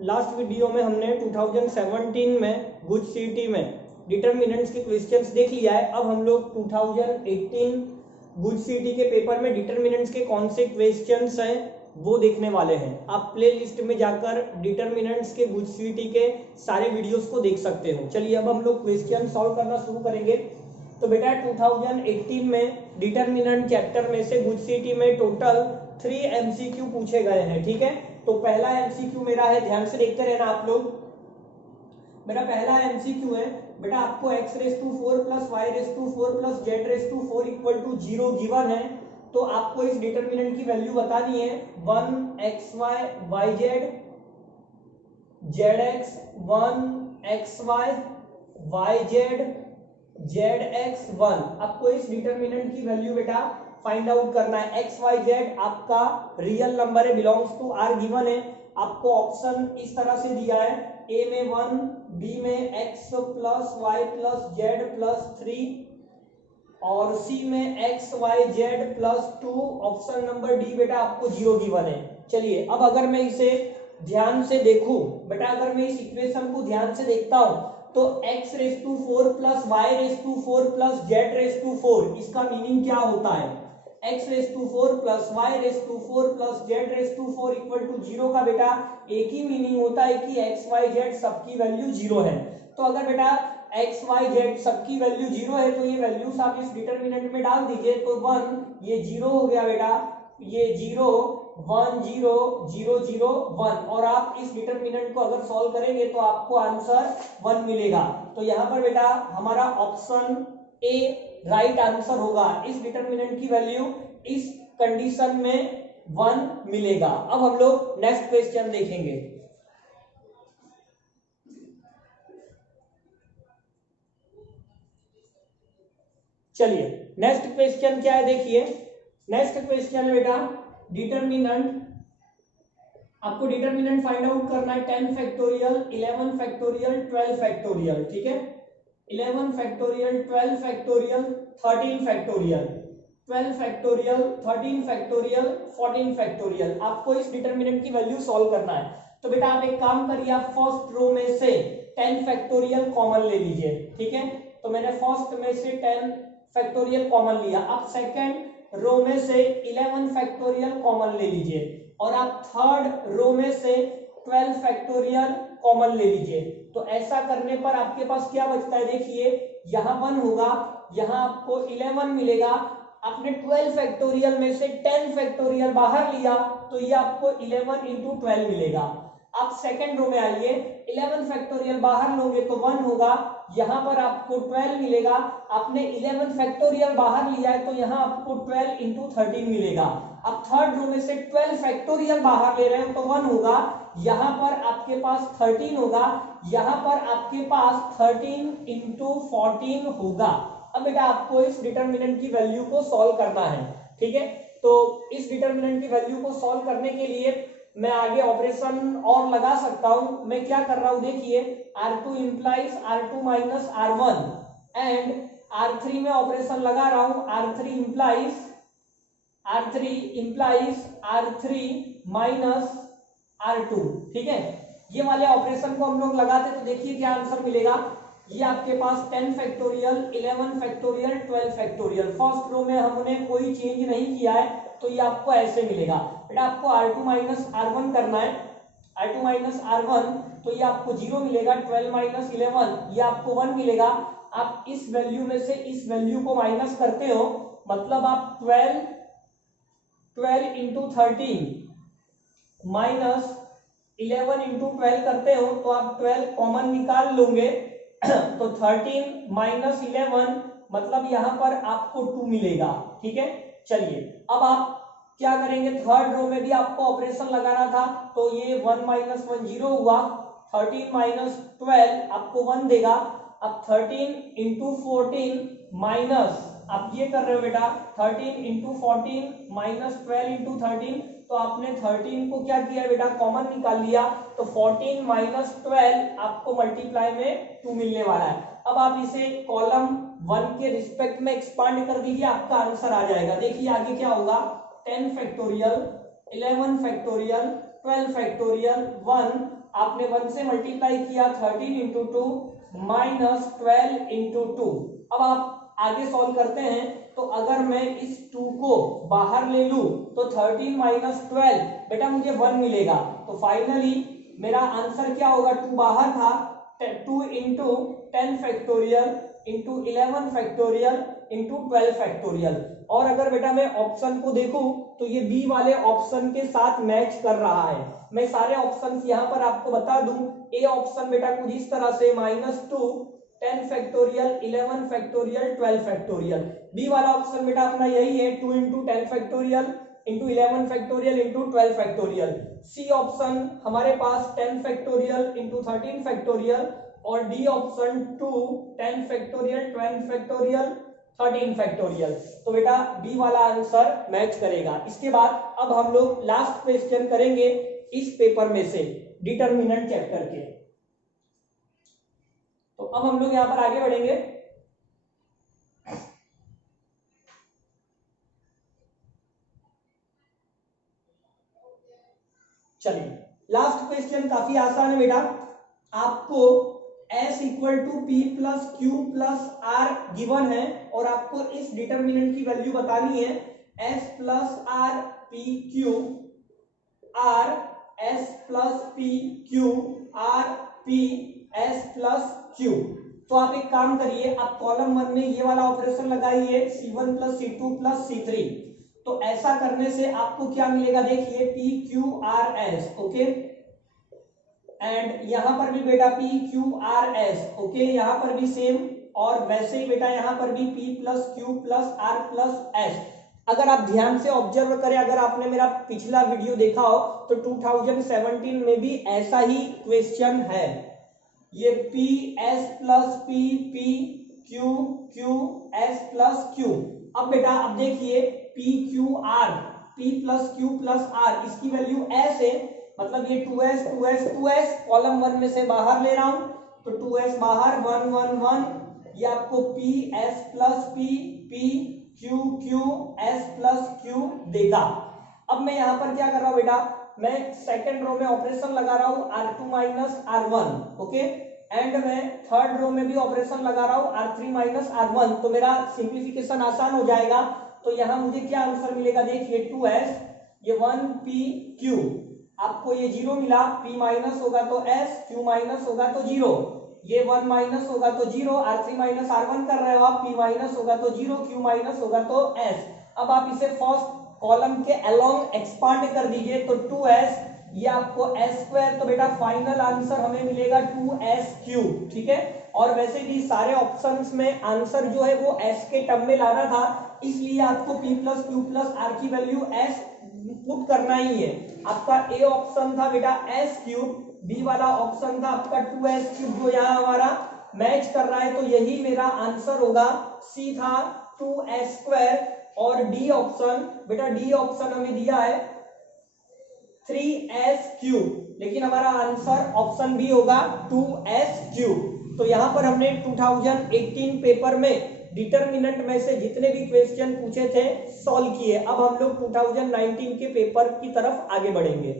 Last video में हमने 2017 में गुड सीटी में डिटर्मिनेंट्स के क्वेश्चंस देख लिया है। अब हम लोग 2018 गुड सीटी के पेपर में डिटर्मिनेंट्स के कौन से क्वेश्चंस हैं वो देखने वाले हैं। आप प्ले लिस्ट में जाकर डिटर्मिनेंट्स के गुड सीटी के सारे वीडियोस को देख सकते हो। चलिए अब हम लोग क्वेश्चन सॉल्व करना शुरू करेंगे। तो बेटा 2018 में डिटर्मिनेंट चैप्टर में से गुड सीटी में टोटल 3 एमसीक्यू पूछे गए हैं। ठीक है, तो पहला एमसीक्यू मेरा है, ध्यान से देखते रहना आप लोग। मेरा पहला एमसीक्यू है बेटा, आपको x⁴ plus y⁴ plus z⁴ equal to 0 given है। तो आपको इस डिटर्मिनेंट की वैल्यू बतानी है 1xy yz zx 1xy yz zx 1। आपको इस डिटर्मिनेंट की वैल्यू बेटा फाइंड आउट करना है। x y z आपका रियल नंबर है, बिलोंग्स टू r गिवन है। आपको ऑप्शन इस तरह से दिया है, a में 1, b में x plus y plus z plus 3 और c में x y z plus 2। Option number D बेटा आपको 0 गिवन है। चलिए अब अगर मैं इसे ध्यान से देखूं बेटा, अगर मैं इस इक्वेशन को ध्यान से देखता हूं तो x⁴ plus y⁴ plus z⁴ इसका मीनिंग क्या होता है? x⁴ plus y⁴ plus z⁴ equal to 0 का बेटा एक ही मीनिंग होता है कि x y z सबकी वैल्यू 0 है। तो अगर बेटा x y z सबकी वैल्यू 0 है तो ये वैल्यूज आप इस डिटर्मिनेंट में डाल दीजिए। तो 1 ये 0 हो गया बेटा, ये 0 1 0 0 0 1 और आप इस डिटर्मिनेंट को अगर सॉल्व करेंगे तो आपको आंसर 1 मिलेगा। तो यहाँ पर बेटा हमारा ऑप्शन ए राइट आंसर होगा। इस डिटर्मिनेंट की वैल्यू इस कंडीशन में 1 मिलेगा। अब हम लोग नेक्स्ट क्वेश्चन देखेंगे। चलिए नेक्स्ट क्वेश्चन क्या है देखिए। नेक्स्ट क्वेश्चन बेटा डिटर्मिनेंट, आपको डिटर्मिनेंट फाइंड आउट करना है 10 फैक्टोरियल 11 फैक्टोरियल 12 फैक्टोरियल। ठीक है, 11 factorial 12 factorial 13 factorial 12 factorial 13 factorial 14 factorial. आपको इस डिटर्मिनेंट की वैल्यू सॉल्व करना है। तो बेटा आप एक काम करिए, आप फर्स्ट रो में से 10 फैक्टोरियल कॉमन ले लीजिए। ठीक है, तो मैंने फर्स्ट में से 10 फैक्टोरियल कॉमन लिया। आप सेकंड रो में से 11 फैक्टोरियल कॉमन ले लीजिए और आप थर्ड रो में से 12 फैक्टोरियल कॉमन ले लीजिए। तो ऐसा करने पर आपके पास क्या बचता है देखिए, यहाँ 1 होगा, यहाँ आपको 11 मिलेगा। आपने 12 फैक्टोरियल में से 10 फैक्टोरियल बाहर लिया तो ये आपको 11 इंटू 12 मिलेगा। आप सेकंड रो में आइए, 11 फैक्टोरियल बाहर लोगे तो 1 होगा, यहाँ पर आपको 12 मिलेगा। आपने 11 फैक्टोरियल बाहर लिया है तो यहाँ आपको 12 इंटू 13 मिलेगा। आप थर्ड रो में से 12 फैक्टोरियल बाहर ले रहे हैं तो 1 होगा, यहाँ पर आपके पास 13 होगा, यहाँ पर आपके पास 13 इंटू 14 होगा। अब बेटा आपको इस डिटर्मिनेंट की वैल्यू को सॉल्व करना है। ठीक है, तो इस डिटर्मिनेंट की वैल्यू को सॉल्व करने के लिए मैं आगे ऑपरेशन और लगा सकता हूं। मैं क्या कर रहा हूं देखिए, R2 implies R2 minus R1 and R3 में ऑपरेशन लगा रहा हूं, R3 implies R3 minus R2। ठीक है, ये वाले ऑपरेशन को हम लोग लगाते तो देखिए क्या आंसर मिलेगा। ये आपके पास 10 factorial 11 factorial 12 factorial, first row में हमने कोई चेंज नहीं किया है तो ये आपको ऐसे मिलेगा। बेटा आपको R2 माइनस R1 करना है, R2 माइनस R1 तो ये आपको 0 मिलेगा, 12 माइनस 11 ये आपको 1 मिलेगा। आप इस वैल्यू में से इस वैल्यू को माइनस करते हो, मतलब आप 12 इंटू 13 माइनस 11 इंटू 12 करते हो तो आप 12 कॉमन निकाल लोगे तो 13 माइनस 11 मतलब यहाँ पर आपको 2 मिलेगा। ठीक है, चलिए अब आप क्या करेंगे, थर्ड रो में भी आपको ऑपरेशन लगाना था तो ये 1 माइनस 1 0 हुआ, 13 माइनस 12 आपको 1 देगा। अब 13 इंटू 14 माइनस, आप ये कर रहे हो बेटा 13 इंटू 14 माइनस 12 इंटू 13, तो आपने 13 को क्या किया बेटा कॉमन निकाल लिया, तो 14 माइनस 12 आपको मल्टीप्लाई में 2 मिलने वाला है। अब आप इसे कॉलम 1 के रिस्पेक्ट में एक्सपांड कर दीजिए, आपका आंसर आ जाएगा। देखिए आगे क्या होगा, 10 फैक्टोरियल 11 फैक्टोरियल 12 फैक्टोरियल 1 आपने 1 से मल्टीप्लाई किया 13 इंटू 2 माइनस 12 इंटू 2। अब आप आगे सॉल्व करते हैं तो अगर मैं इस 2 को बाहर ले लूं तो 13 माइनस 12 बेटा मुझे 1 मिलेगा। तो फाइनली मेरा आंसर क्या होगा, 2 बाहर था, 2 into 10 factorial into 11 factorial into 12 factorial. और अगर बेटा मैं ऑप्शन को देखूं तो ये बी वाले ऑप्शन के साथ मैच कर रहा है। मैं सारे ऑप्शंस यहां पर आपको बता दूं। ए ऑप्शन बेटा कुछ इस तरह से -2 10 फैक्टोरियल 11 फैक्टोरियल 12 फैक्टोरियल। बी वाला ऑप्शन बेटा अपना यही है, 2 into 10 factorial into 11 factorial into 12 factorial. C option हमारे पास 10 फैक्टोरियल इंटू 13 फैक्टोरियल और D option 2 10 factorial 12 factorial 13 factorial. तो बेटा बी वाला आंसर मैच करेगा। इसके बाद अब हम लोग लास्ट क्वेश्चन करेंगे इस पेपर में से, डिटरमिनेंट चैप्टर के। तो अब हम लोग यहां पर आगे बढ़ेंगे। चलिए लास्ट क्वेश्चन काफी आसान है बेटा। आपको S equal to P plus Q plus R given है और आपको इस डिटरमिनेंट की वैल्यू बतानी है। S plus R P Q are S plus P Q R P S plus Q. तो आप एक काम करिए, आप कॉलम 1 में ये वाला ऑपरेशन लगाइए C1 plus C2 plus C3। तो ऐसा करने से आपको क्या मिलेगा, देखिए P Q R S, okay, and यहां पर भी बेटा P Q R S, okay, यहां पर भी सेम, और वैसे ही बेटा यहां पर भी P plus Q plus R plus S. अगर आप ध्यान से ऑब्जर्व करें, अगर आपने मेरा पिछला वीडियो देखा हो तो 2017 में भी ऐसा ही क्वेश्चन है। ये P S plus P P Q Q S plus Q. अब बेटा अब देखिए P Q R, P plus Q plus R, इसकी वैल्यू एस है, मतलब ये 2s 2s 2s कॉलम 1 में से बाहर ले रहा हूं तो 2s बाहर 1 1 1, ये आपको P S plus P P Q Q S plus Q देगा। अब मैं यहां पर क्या कर रहा हूं बेटा, मैं सेकंड रो में ऑपरेशन लगा रहा हूं R2 minus R1, okay, and मैं थर्ड रो में भी ऑपरेशन लगा रहा हूं R3 माइनस R1। तो मेरा सिंप्लीफिकेशन आसान हो जाएगा। तो यहां मुझे क्या आंसर मिलेगा, देखिए 2s, ये 1p q, आपको ये 0 मिला, p माइनस होगा तो s, q माइनस होगा तो 0, ये 1 माइनस होगा तो 0, R3 माइनस R1 कर रहे हो आप, p माइनस होगा तो 0, q माइनस होगा तो s। अब आप इसे फर्स्ट कॉलम के अलोंग एक्सपांड कर दीजिए तो 2s, ये आपको s स्क्वायर, तो बेटा फाइनल आंसर हमें मिलेगा 2s क्यूब, ठीक है। और वैसे भी सारे ऑप्शंस में आंसर जो है वो s के टर्म में लाना था, इसलिए आपको p plus Q plus R की वैल्यू s पुट करना ही है। आपका ए ऑप्शन था बेटा s क्यूब, बी वाला ऑप्शन था आपका 2s क्यूब, जो यहाँ हमारा मैच कर रहा है, तो यही मेरा आंसर होगा। सी था 2s स्क्वायर और डी ऑप्शन, बेटा डी ऑप्शन हमें दिया है 3s क्यूब, लेकिन हमारा आंसर ऑप्शन बी होगा 2s क्यूब। तो यहां पर हमने 2018 पेपर में डिटरमिनेंट में से जितने भी क्वेश्चन पूछे थे सॉल्व किए। अब हम लोग 2019 के पेपर की तरफ आगे बढ़ेंगे।